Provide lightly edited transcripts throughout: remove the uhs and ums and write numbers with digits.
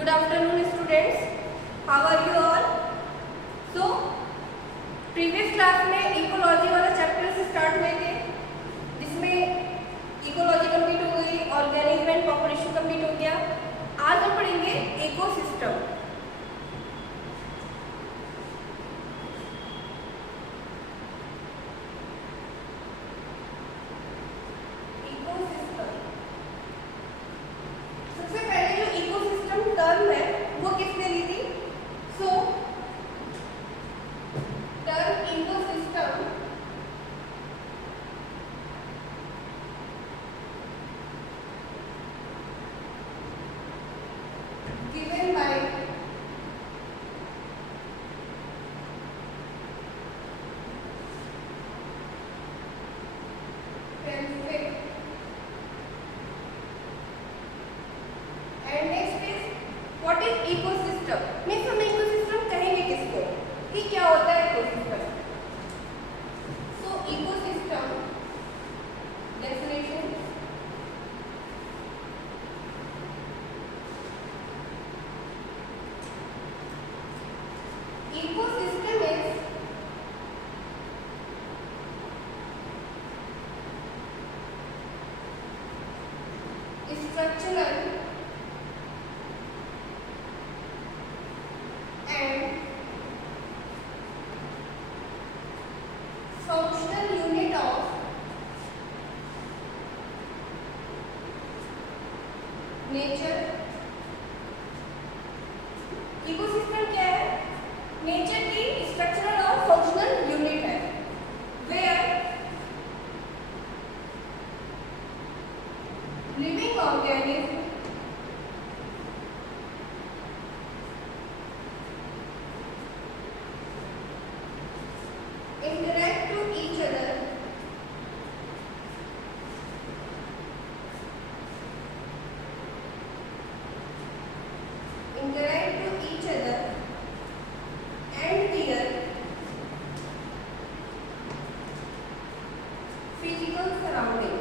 Good afternoon, students. How are you all? So, previous class में इकोलॉजी वाला चैप्टर से स्टार्ट हुए थे, जिसमें इकोलॉजी कंप्लीट हो गई, ऑर्गेनिज्म एंड पॉपुलेशन कंप्लीट हो गया. आज हम पढ़ेंगे ecosystem. Given by Penfield. And next is what is ecosystem? Means हम इकोसिस्टम कहेंगे किसको कि क्या होता है ecosystem. So ecosystem definition ecosystem is structural and functional unit of nature. Ecosystem क्या है? नेचर की स्ट्रक्चरल और फंक्शनल यूनिट है, where living organism interact to each other and their physical surrounding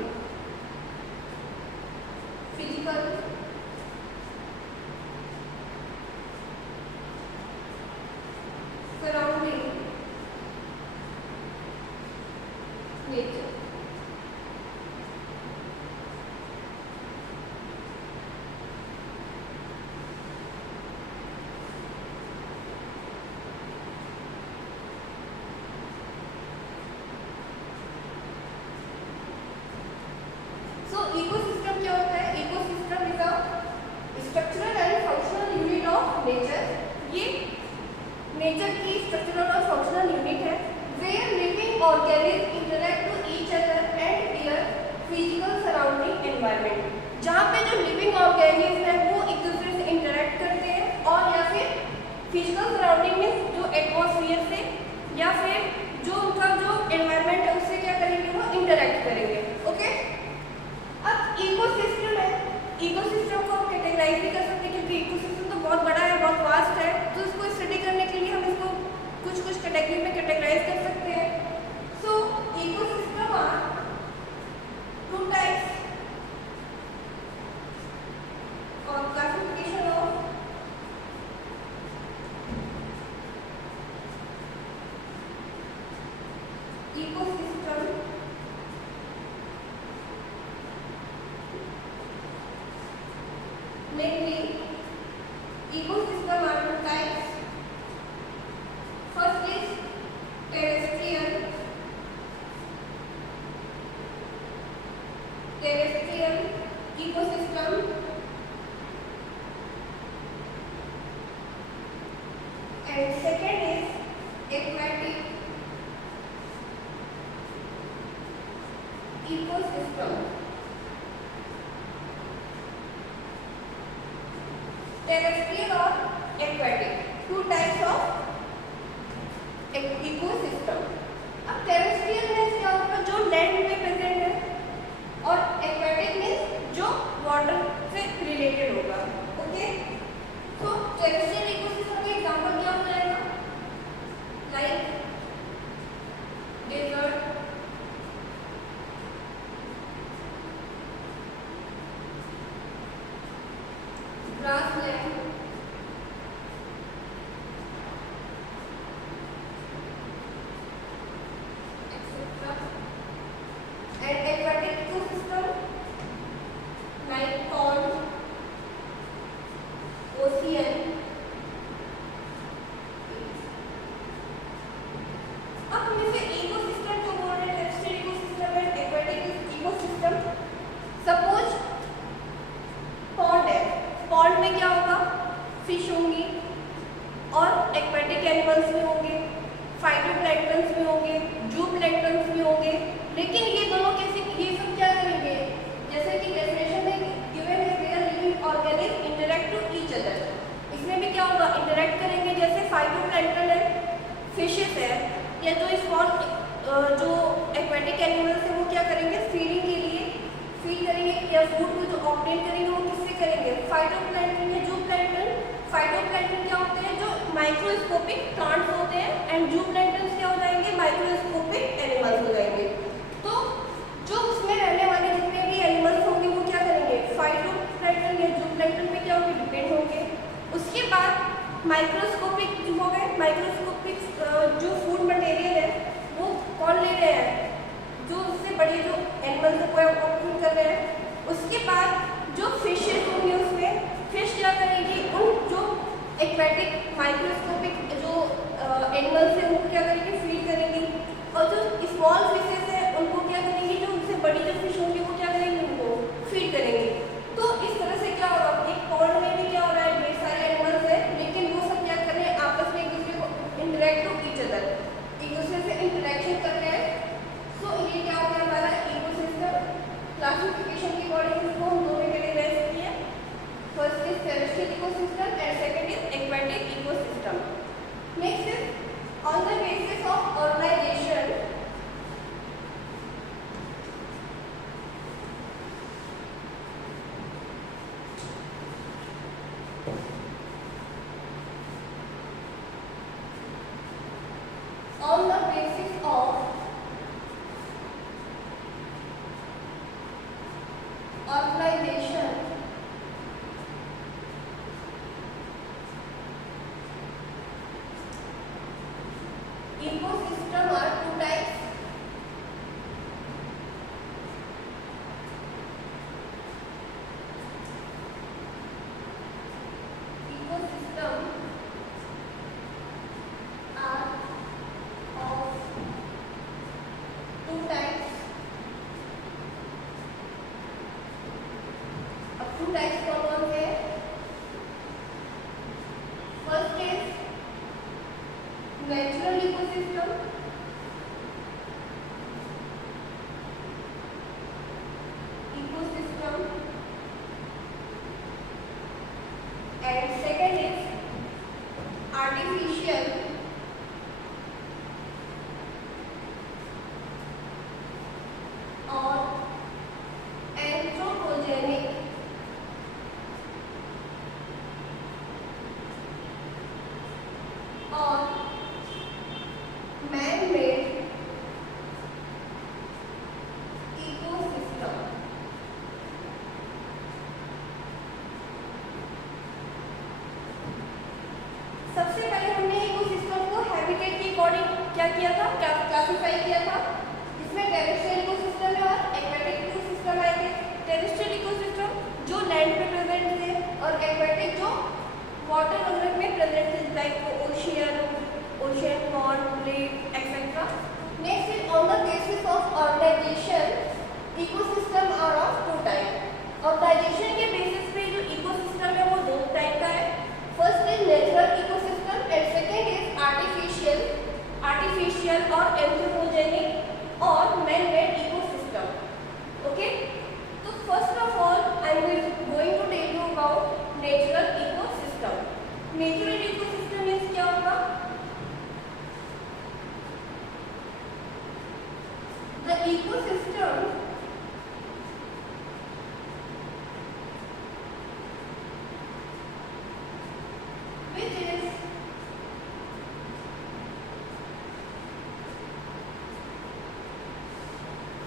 nature. So ecosystem क्या होता है? Ecosystem is a structural and functional unit of nature. ये नेचर की स्ट्रक्चरल और फंक्शनल यूनिट है, where living organisms interact to each other and their physical surrounding environment. जहाँ पे जो लिविंग ऑर्गेनिज्म है वो एक दूसरे से इंटरेक्ट करते हैं और या फिर फिजिकल सराउंडिंग में जो एटमॉस्फेयर से या फिर जो उनका जो एनवायरनमेंट है उससे क्या करेंगे, वो इंटरेक्ट करेंगे. ओके. अब इकोसिस्टम है, इकोसिस्टम को हम कैटेगराइज भी कर सकते हैं क्योंकि इकोसिस्टम तो बहुत बड़ा है, बहुत वास्ट है, तो इसको स्टडी करने के लिए हम इसको कुछ कैटेगरी में कैटेगराइज कर सकते हैं. So ecosystem are two types और classification of ecosystem. Mainly, ecosystem are two types. First is terrestrial ecosystem, and second is aquatic ecosystem. Terrestrial or aquatic, two types of ecosystem. अब terrestrial मीन्स क्या होगा, जो land पे प्रेजेंट है, और aquatic means जो वाटर से रिलेटेड होगा. ओके. तो terrestrial ecosystem का एग्जांपल क्या हो जाएगा? लाइक डेजर्ट, grassland, फिश होंगी और एक्वेटिक एनिमल्स भी होंगे, फाइटोप्लैंक्टन्स भी होंगे, जूप्लैंक्टन्स भी होंगे। लेकिन ये दोनों कैसे, ये सब क्या करेंगे, जैसे कि डेफिनेशन में गिवन है there living organism interact to each other. इसमें भी क्या होगा, इंटरैक्ट करेंगे। जैसे फाइटोप्लैंक्टन है, फिशेस है, या जो स्मॉल जो एक्वेटिक एनिमल्स है वो क्या करेंगे, फीडिंग के लिए फीड करेंगे या फूड को जो ऑब्टेन करेंगे वो किससे करेंगे, फाइटोप्लैंक्टन या जूप्लैंक्टन। फाइटोप्लैंक्टन क्या होते हैं, जो माइक्रोस्कोपिक प्लांट्स होते हैं, एंड जूप्लैंक्टन क्या हो जाएंगे, माइक्रोस्कोपिक एनिमल्स हो जाएंगे। तो जो उसमें रहने वाले जितने भी एनिमल्स होंगे वो क्या करेंगे, फाइटोप्लैंक्टन या जूप्लैंक्टन में क्या होंगे, डिपेंड होंगे। उसके बाद माइक्रोस्कोपिक हो गए, माइक्रोस्कोपिक जो फूड मटेरियल है वो कौन ले रहे हैं, जो उससे बड़े जो एनिमल्स को ऑब्टेन कर रहे हैं। उसके बाद जो फिशेस होंगी उसमें फिश क्या करेगी, उन जो एक्वेटिक माइक्रोस्कोपिक जो एनिमल्स है उनको क्या करेंगे, फीड करेंगी। और जो स्मॉल फिशेस है उनको क्या करेंगी, जो उनसे बड़ी जो फिश होंगी वो क्या करेंगे, उनको फीड करेंगे। तो इस तरह से क्या होगा, एक पॉन्ड में भी क्या हो रहा है, ढेर सारे एनिमल्स है, लेकिन वो सब क्या कर रहे हैं, आपस में एक दूसरे को इंटरेक्ट टू ईच अदर, एक दूसरे से इंटरेक्शन कर रहे हैं। सो ये क्या हो गया हमारा इकोसिस्टम। क्लासिफिकेशन के अकॉर्डिंग इसको हम दो में कैटेगराइज किए। First is terrestrial ecosystem and second is aquatic ecosystem. Next is on the basis of organisation on the basis of organization ecosystem are two types. Ecosystem are of two types. अब two types कौन कौन से हैं? First is natural ecosystem. Ecosystem. And second is artificial और anthropogenic और man made ecosystem. सबसे पहले हमने इकोसिस्टम को हैबिटेट के अकॉर्डिंग क्या किया था, क्लासिफाई किया था, जिसमें टेरेस्ट्रियल इकोसिस्टम है और एक्वेटिक इकोसिस्टम आए थे। टेरेस्ट्रियल इकोसिस्टम जो लैंड पे प्रेजेंट थे और एक्वेटिक जो वाटर वगैरह में प्रेजेंट थे, like ocean, pond, lake etcetera. Next is on the basis of organisation ecosystem are of two type. Organisation के बेसिस पे जो इकोसिस्टम है वो दो टाइप का है। First is natural ecosystem and second is artificial और एंथ्रोपोजेनिक और मैन मेड इकोसिस्टम। ओके, तो first of all I am going to tell you about natural ecosystem. Natural ecosystem means क्या होगा, the ecosystem which is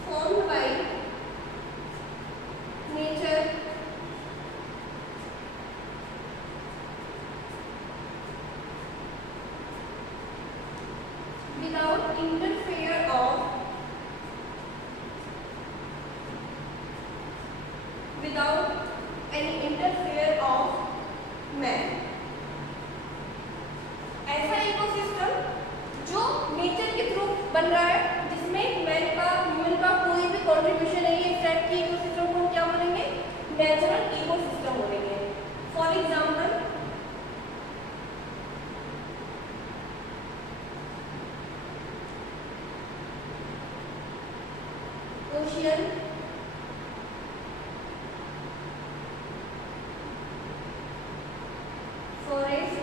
formed by nature without interfere of without any interfere of man। ऐसा इकोसिस्टम जो नेचर के थ्रू बन रहा है, जिसमें मैन का, ह्यूमन का कोई भी कंट्रीब्यूशन नहीं है, इस टाइप की इकोसिस्टम को हम क्या बोलेंगे, नेचुरल इकोसिस्टम बोलेंगे। For example ocean, forest,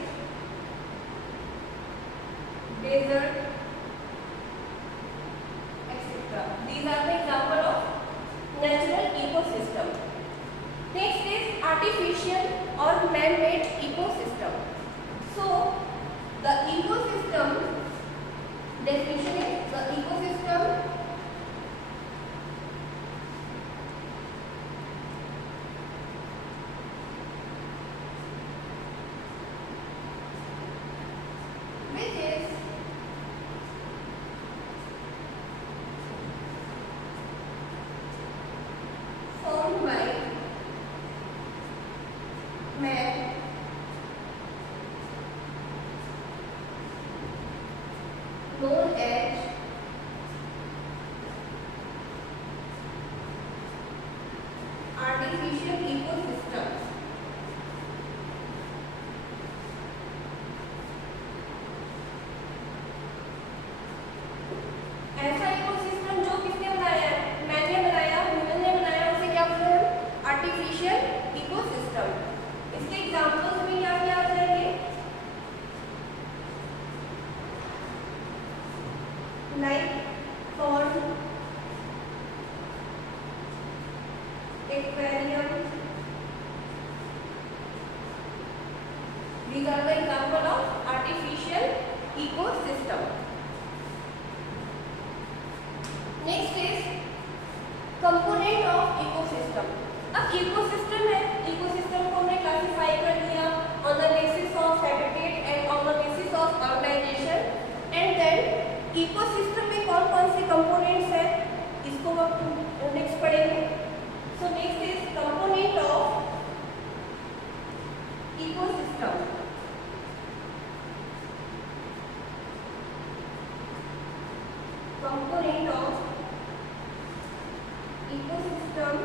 desert, etc. These are the example of natural ecosystem. Next is artificial or man-made ecosystem. So the ecosystem definition is the ecosystem which is formed by man known as artificial ecosystems. ऐसा इकोसिस्टम जो किसने बनाया है? मैंने बनाया, ह्यूमन ने बनाया, उसे क्या बोलते हैं? Artificial ecosystem. इसके एग्जांपल्स में क्या क्या आ जाएंगे? Like pond, aquarium, these are the example of artificial ecosystem. Next is component of ecosystem. अब ecosystem है, ecosystem को हमने क्लासिफाई कर दिया on the basis of habitat and on the basis of organization, and then ecosystem में कौन कौन से components हैं इसको हम next पढ़ेंगे. So next is component of ecosystem. Component of ecosystem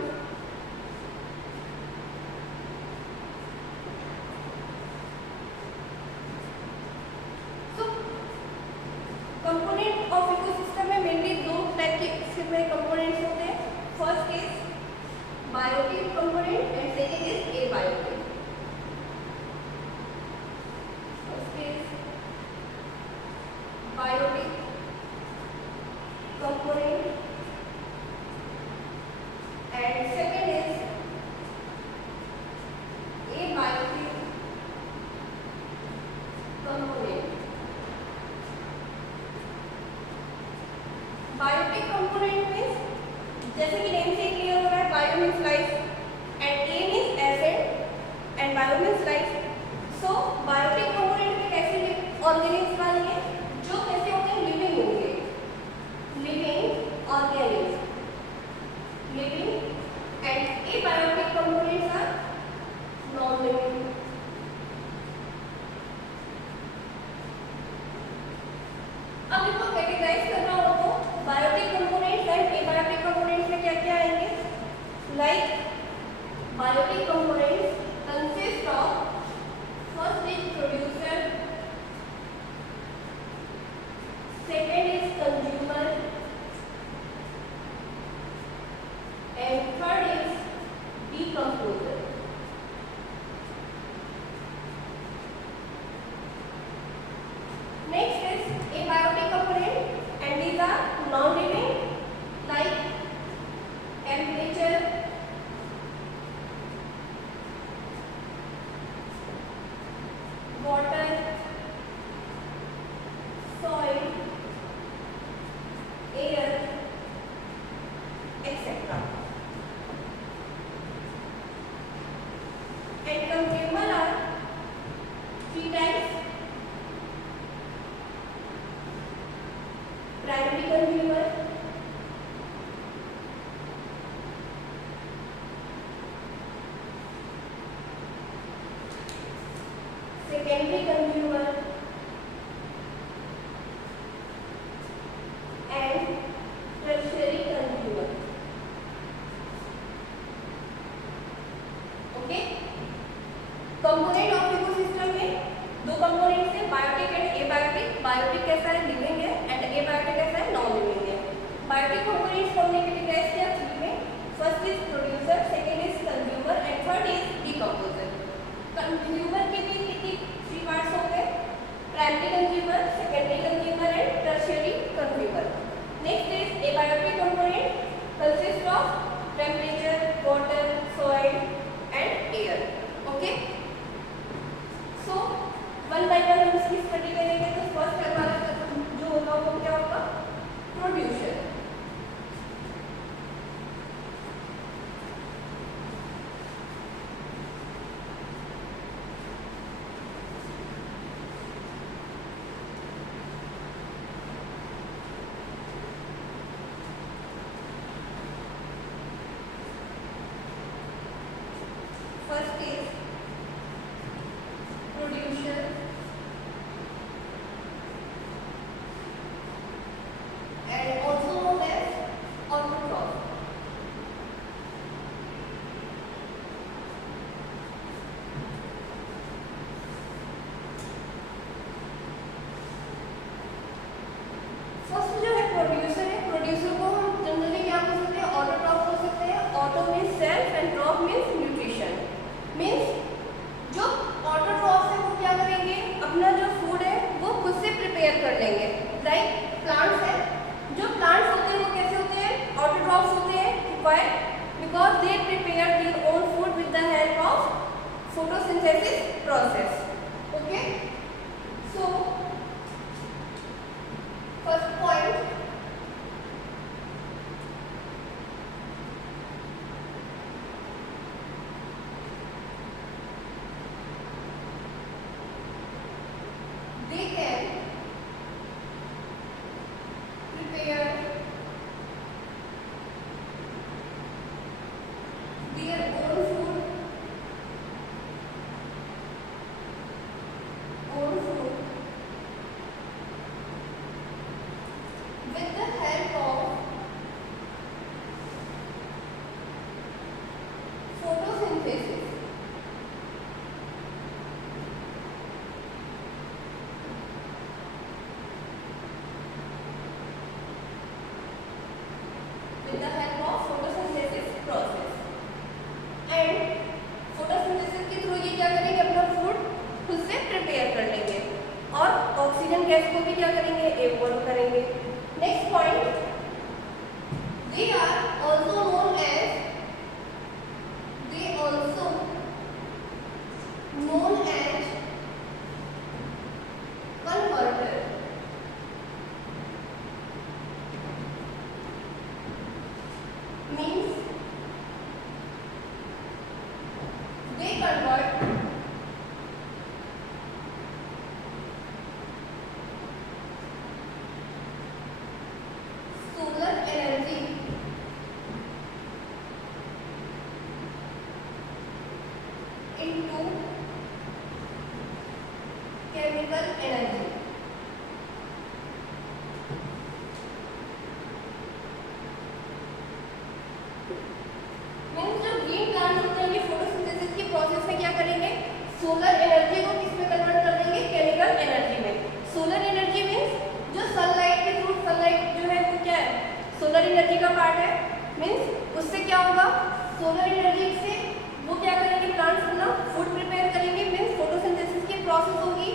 so component of ecosystem में mainly दो टाइप के इसमें components होते हैं. First is biotic component and second is abiotic. First is biotic component and second is abiotic component. Biotic component means जैसे कि नेम से क्लियर हो रहा है, bio means life and A means acid and bio means life. So biotic component में कैसे ऑर्गेनिज्म बनेंगे जो कैसे होंगे? लिविंग होंगे. Living organisms, living, and abiotic components are non-living. अब इसको कैटेगराइज करना हो तो biotic components and abiotic components में क्या क्या आएंगे? Like biotic components consist of first is producer, second is consumer and third is decomposer. Next is abiotic component and these are non-living like temperature, water, soil, air, etc. And consumer are three types: primary consumer, secondary consumer, and tertiary consumer. Okay? Component of ecosystem में दो कंपोनेंट्स हैं, biotic and abiotic. Biotic कैसा है? लिविंग है, and abiotic कैसा है? Non living है. Biotic components को हमने कैटेगराइज किया 3 में। First is producer, second is consumer and third is decomposer. Consumer के भी कितने 3 पार्ट्स हो गए, primary consumer, secondary consumer and tertiary consumer. Next is abiotic component consist of temperature, water, soil and air. Okay, so one by one हम इसकी स्टडी करेंगे। तो फर्स्ट हमारा जो होगा वो क्या होगा, producer. First is producer and also known as autotroph. First जो है प्रोड्यूसर है, प्रोड्यूसर को हम जनरली क्या बोल सकते हैं, ऑटोट्रॉफ बोल सकते हैं। ऑटो मीन्स सेल्फ एंड ट्रॉफ मीन्स न्यूट्रिशन। मीन्स जो ऑटोट्रॉफ है वो क्या करेंगे, अपना जो फूड है वो खुद से प्रिपेयर कर लेंगे। लाइक प्लांट्स है, जो प्लांट्स होते हैं वो कैसे होते हैं, ऑटोट्रॉफ्स होते हैं। Why? Because they prepare their own food with the help of photosynthesis process. Okay, so first point, they can prepare their own food with the help of photosynthesis. With the help of photosynthesis process, and photosynthesis के थ्रू ये क्या करेंगे, अपना फूड खुद से प्रिपेयर कर लेंगे और ऑक्सीजन गैस को भी क्या करेंगे, एब्जॉर्ब करेंगे। Next point, they are also known as converter। Means they convert solar energy into chemical energy। Means जो ग्रीन प्लांट्स होते हैं ये फोटोसिंथेसिस की प्रोसेस में क्या करेंगे, सोलर एनर्जी को किस में कन्वर्ट कर देंगे, केमिकल एनर्जी में। सोलर एनर्जी मीन्स जो सनलाइट के थ्रू, सनलाइट जो है वो क्या है, सोलर एनर्जी का पार्ट है। मीन्स उससे क्या होगा, सोलर एनर्जी से वो क्या करेंगे, प्लांट्स अपना फूड प्रिपेयर करेंगे। मीन्स फोटोसिंथेसिस की प्रोसेस होगी,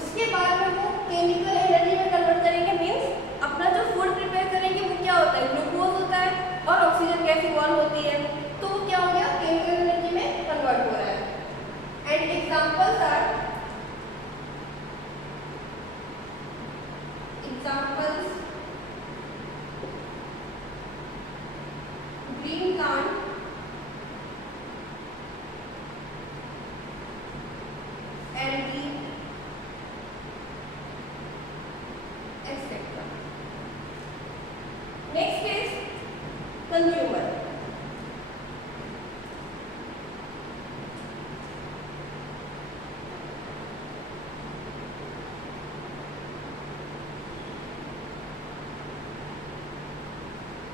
उसके बाद में वो केमिकल एनर्जी में कन्वर्ट करेंगे। मीन्स अपना जो फूड प्रिपेयर करेंगे वो क्या होता है, ग्लूकोज होता है और ऑक्सीजन गैस इवॉल्व होती है, तो वो क्या हो गया, केमिकल एनर्जी में कन्वर्ट हो रहा है। And examples are, green plant and the etcetera. Next is consumer.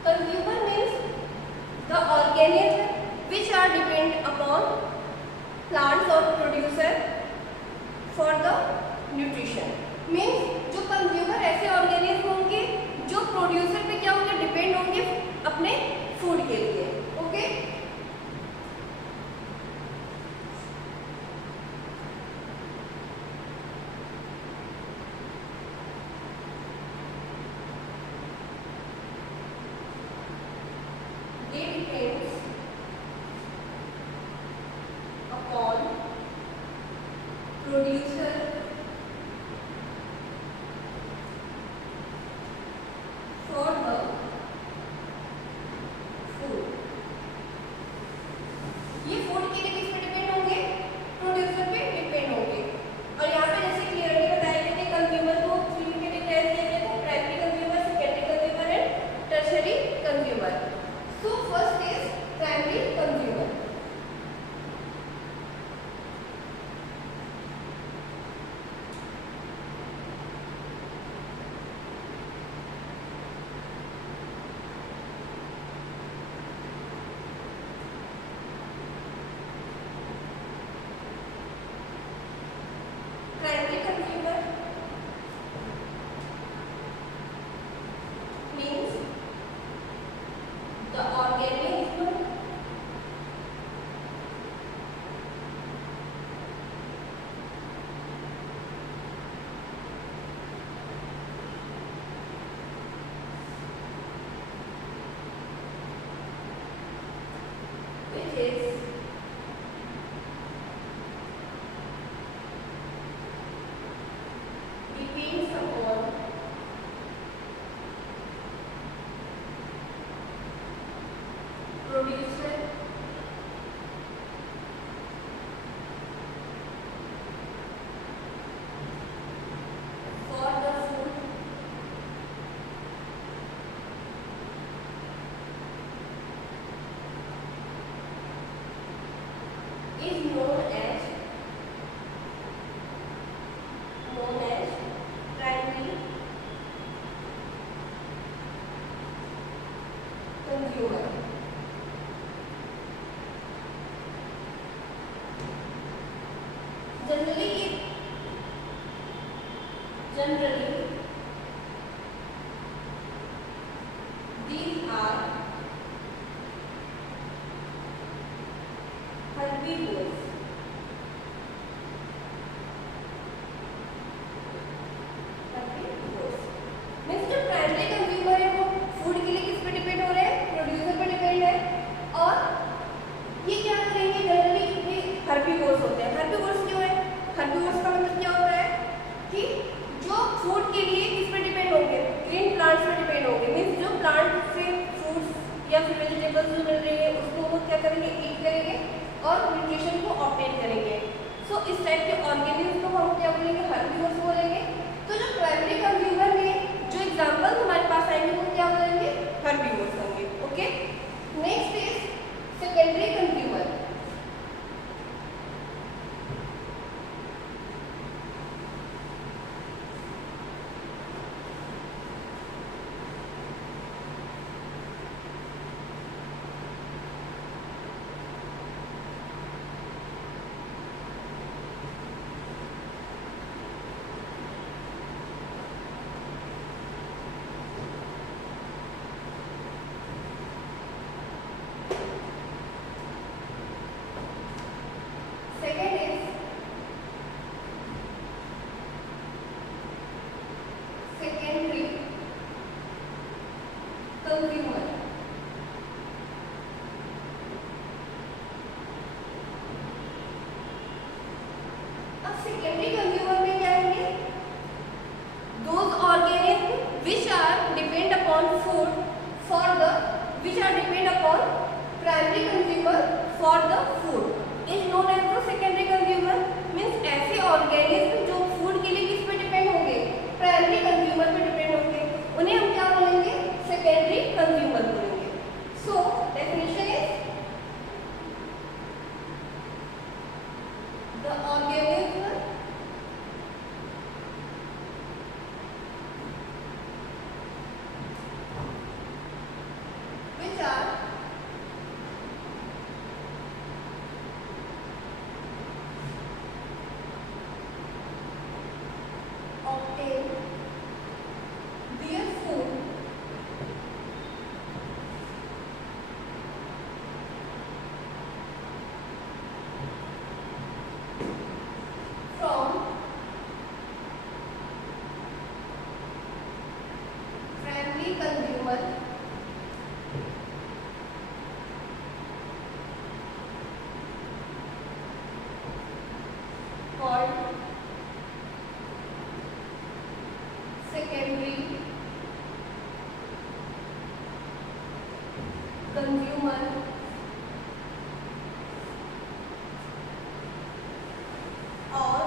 Consumer means the organisms which are depend upon plants or producer for the nutrition। Means जो कंज्यूमर ऐसे ऑर्गेनिज्म होंगे जो प्रोड्यूसर पे क्या होंगे, डिपेंड होंगे अपने फूड के लिए। Okay, they depends upon producer for the food। ये फूड के लिए किस पे डिपेंड होंगे, प्रोड्यूसर पे डिपेंड होंगे। और यहाँ पे जैसे क्लियरली बताया गया कि कंज्यूमर को थ्री में डिक्लेयर किया गया था, primary consumer, secondary consumer and tertiary consumer. So first is primary consumer. Primary consumer means the organism which is depends upon producer for the food is known as primary consumer। Generally these are herbivores। Means जो primary consumer है वो फूड के लिए किस पे डिपेंड हो रहे हैं, प्रोड्यूसर पे डिपेंड है। और ये क्या करेंगे, जनरली ये हर्बीवोर्स होते हैं। हर्बीवोर्स क्यों है, हर्बीवोर्स का मतलब क्या होता है कि जो फूड के लिए किस पे डिपेंड होंगे, ग्रीन प्लांट्स पे डिपेंड होंगे। मीन्स जो प्लांट से फ्रूट्स या फिर वेजिटेबल्स जो मिल रही है उसको वो क्या करेंगे, ईट करेंगे और न्यूट्रिशन को ऑब्टेन करेंगे। सो इस टाइप के ऑर्गेनिज्म को हम क्या बोलेंगे, हर्बीवोर्स बोलेंगे। तो जो प्राइमरी कंज्यूमर में जो एग्जांपल हमारे पास आएंगे वो क्या बोलेंगे, हर्बीवोर्स होंगे। Okay, next is secondary consumer. Second is secondary consumer। अब सेकेंडरी कंज्यूमर में क्या आएंगे, those organisms which are depend upon food for the which are depend upon primary consumer for the food is known as the secondary consumer। Means ऐसे ऑर्गेनिज्म जो फूड के लिए किस पे डिपेंड होंगे, प्राइमरी कंज्यूमर पे डिपेंड होंगे, उन्हें हम क्या बोलेंगे, सेकेंडरी कंज्यूमर बोलेंगे। So definition is the organism which are obtain their food consumer और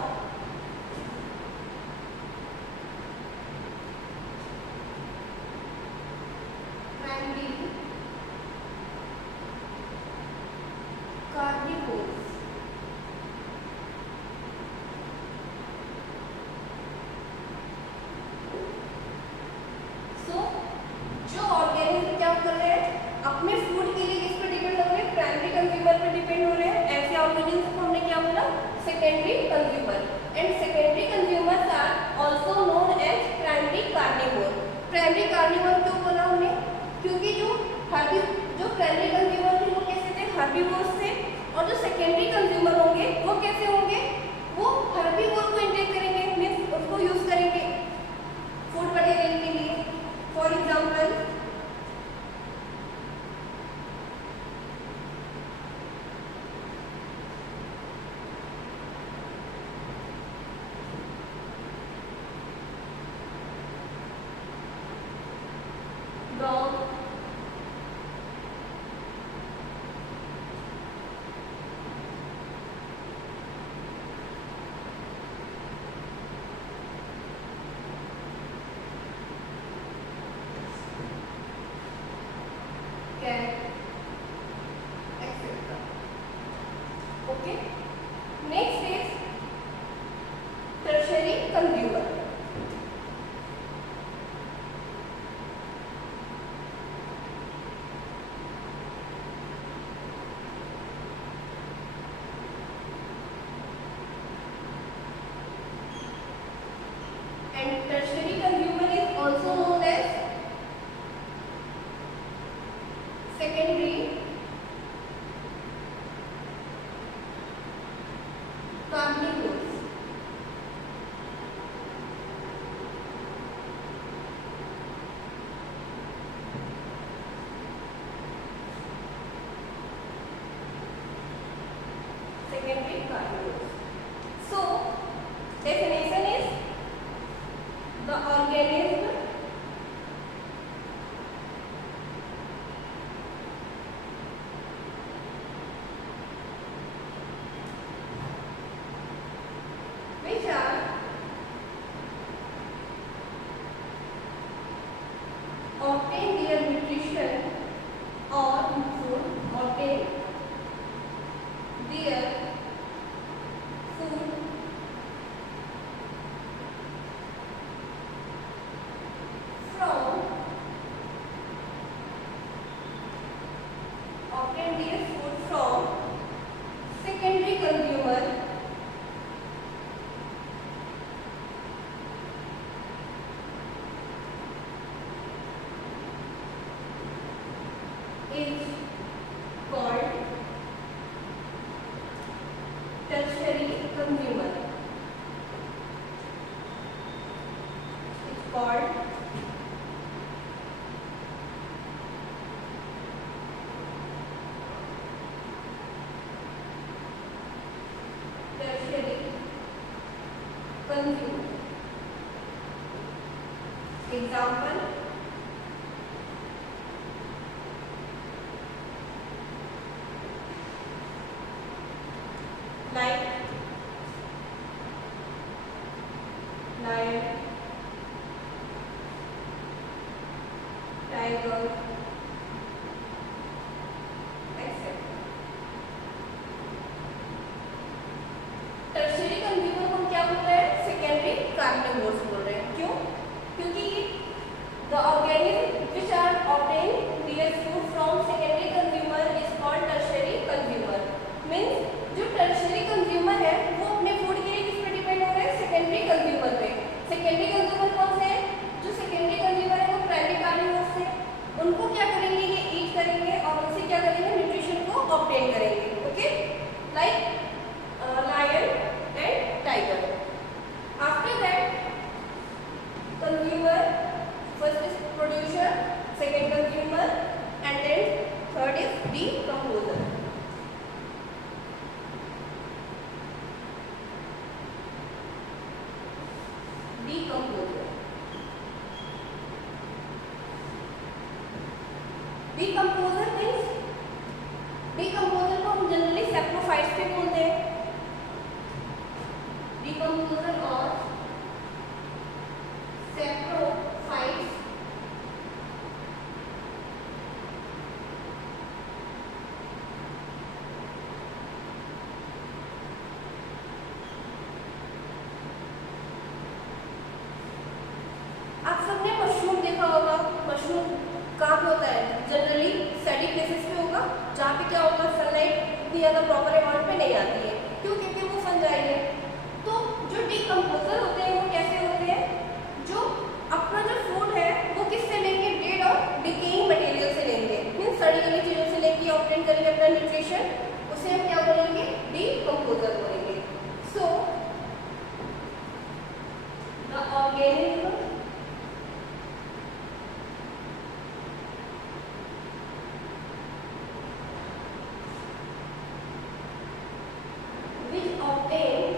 प्राइमरी कार्निवोर्स। जो ऑर्गेनिज्म क्या कर रहे हैं, अपने फूड के लिए किस पर डिपेंड हो रहे हैं, प्राइमरी कंज्यूमर पर डिपेंड हो रहे हैं। ऐसे ऑर्गेनिज्म को हमने क्या बोला, secondary consumer. And secondary consumers are also known as primary carnivore. Primary carnivore क्यों बोला हमने, क्योंकि जो प्राइमरी कंज्यूमर थे वो कैसे थे, हर्बीवोर्स थे। और जो सेकेंडरी कंज्यूमर होंगे वो कैसे होंगे, वो हर्बीवोर को इंटेक करेंगे, मींस उसको यूज करेंगे फूड मटेरियल के लिए। For example dog, cat, etc. Okay. Next is tertiary consumer. And tertiary consumer is also known as secondary carnivores. Secondary carnivores. So, definition is the organism which are obtain their nutrition or food, obtain their food from secondary consumer is called tertiary consumer. It's called tertiary consumer. Example: like lion, tiger, etc. Tertiary consumer को क्या बोल रहे हैं, secondary carnivores बोल रहे हैं। क्यों? क्योंकि the organisms which are obtain their food from secondary consumer is called tertiary consumer. Means जो टर्शियरी कंज्यूमर है वो अपने फूड के लिए किस पे डिपेंड हो रहे हैं, सेकेंडरी कंज्यूमर पे। सेकेंडरी कंज्यूमर कौन से हैं, जो सेकेंडरी कंज्यूमर है वो प्राइमरी कार्निवोर्स से, उनको क्या करेंगे, ये ईट करेंगे और उनसे क्या करेंगे, न्यूट्रिशन को ऑब्टेन करेंगे। Okay, like lion and tiger. After that, consumer, first is producer, second consumer, and then third is decomposer. Decomposer. Decomposer means mushroom कहाँ पे होता है? जनरली सैडी प्लेसेस पे होगा, जहाँ पे क्या होगा, सनलाइट इतनी ज़्यादा प्रॉपर अमाउंट में नहीं आती है। क्यों? क्योंकि वो फंजाई है। तो जो डिकम्पोजर होते हैं वो कैसे होते हैं? जो अपना जो फूड है वो किससे लेंगे? डेड और डिकेइंग मटेरियल से लेंगे, मीन्स सड़ी गली चीज़ों से लेंगे, ऑब्टेन करेंगे अपना न्यूट्रिशन, उसे हम क्या बोलेंगे? डिकम्पोजर बोलेंगे। So the organism which obtain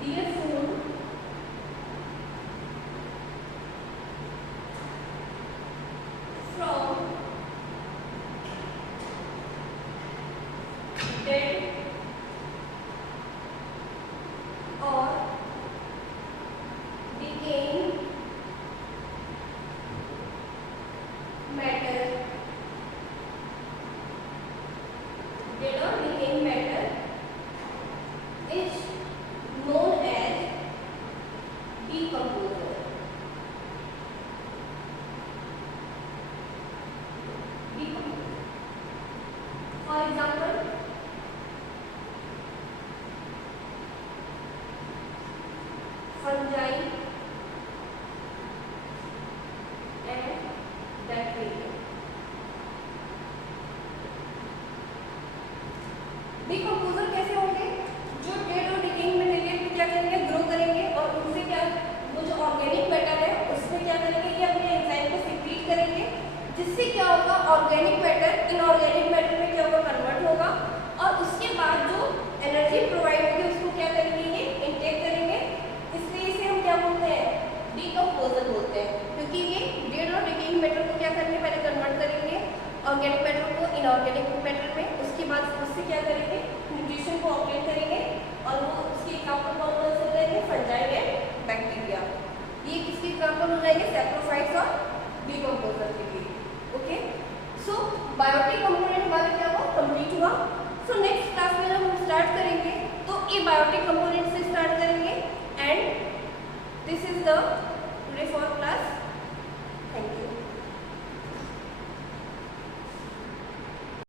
their food from dead or decaying matter, dead or decaying matter is known as decomposer. Decomposer. For example, fungi and bacteria. Decomposer कैसे होंगे? जो डेड और डिकेइंग मटेरियल पे क्या करेंगे? ग्रो करेंगे और उनसे क्या, वो जो ऑर्गेनिक मैटर है उसमें क्या करेंगे? ये अपने एंजाइम को सिक्रीट करेंगे, जिससे क्या होगा? ऑर्गेनिक मैटर इनऑर्गेनिक मैटर में क्या होगा? कन्वर्ट होगा, और उसके बाद जो एनर्जी प्रोवाइड होगी उसको क्या करेंगे? ये इनटेक करेंगे। इसलिए इसे हम क्या बोलते हैं? डिकम्पोजर बोलते हैं, क्योंकि ये डेड और डिकेइंग मैटर को क्या करेंगे? पहले कन्वर्ट करेंगे ऑर्गेनिक मैटर को इनऑर्गेनिक मैटर में, उसके बाद उससे क्या करेंगे? न्यूट्रिशन को ऑब्टेन करेंगे, और वो उसके एग्जाम्पल कौन कौन से हो जाएंगे? Fungi and bacteria. ये किसके एग्जाम्पल हो जाएंगे? सैप्रोफाइट्स और डिकम्पोजर के लिए। ओके, सो बायोटिक कंपोनेंट हमारा क्या हुआ? कंप्लीट हुआ। सो नेक्स्ट क्लास में जब हम स्टार्ट करेंगे तो ये बायोटिक कंपोनेंट से स्टार्ट करेंगे, एंड दिस इज द